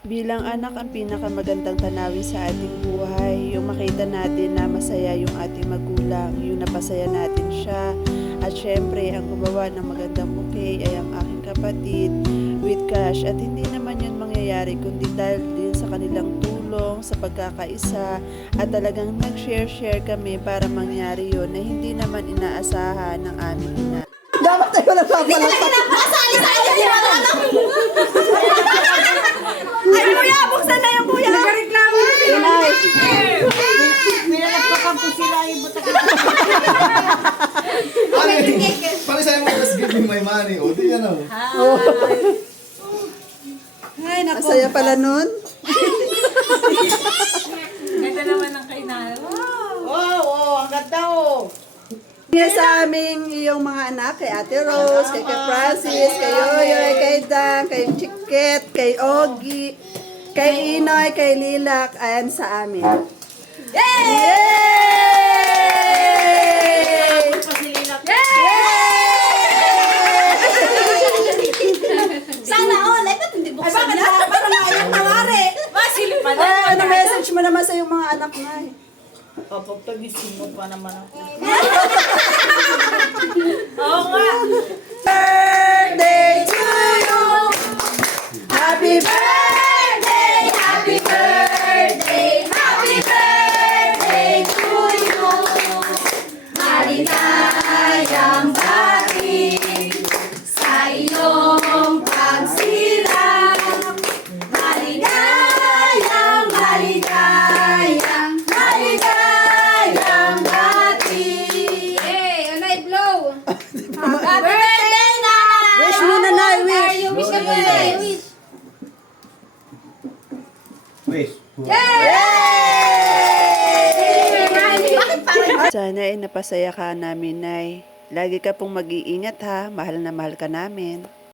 Bilang anak, ang pinakamagandang tanawin sa ating buhay, yung makita natin na masaya yung ating magulang, yung napasaya natin siya. At syempre, ang gumawa ng magandang bouquet ay ang aking kapatid with cash. At hindi naman yun mangyayari kundi dahil din sa kanilang tulong, sa pagkakaisa, at talagang nag-share-share kami para mangyari yun na hindi naman inaasahan ng aming ina. Dapat tayo nagpapalakpak. Nakasali sa akin yung mga anak mo. Ay, kuya, buksan na yung kuya. Nagreklamo na Inay. Pinalagpakan po sila yung butak. Ano Paano sa'yo mo, just give me my money. O, di yan o. Ay, Ang saya pala nun. Ganda naman ang kainala. Wow, wow, ang ganda oh. Nga sa aming iyong mga anak, kay Ate Rose, kay Kay Francis, kay Yoyoy, kay Dan, kay Chiket, kay Ogie, kay Inoy, kay Lilak, ayan sa amin. Yay! Sana all, ay ba't hindi buksan na? Ay, bakit parang ayaw mawari? Masilip pa Ay, ano message mo naman sa iyong mga anak na eh? Papagpagising mo pa naman ako. Parang Sana ay napasaya ka namin, Nay. Lagi ka pong mag-iingat ha. Mahal na mahal ka namin.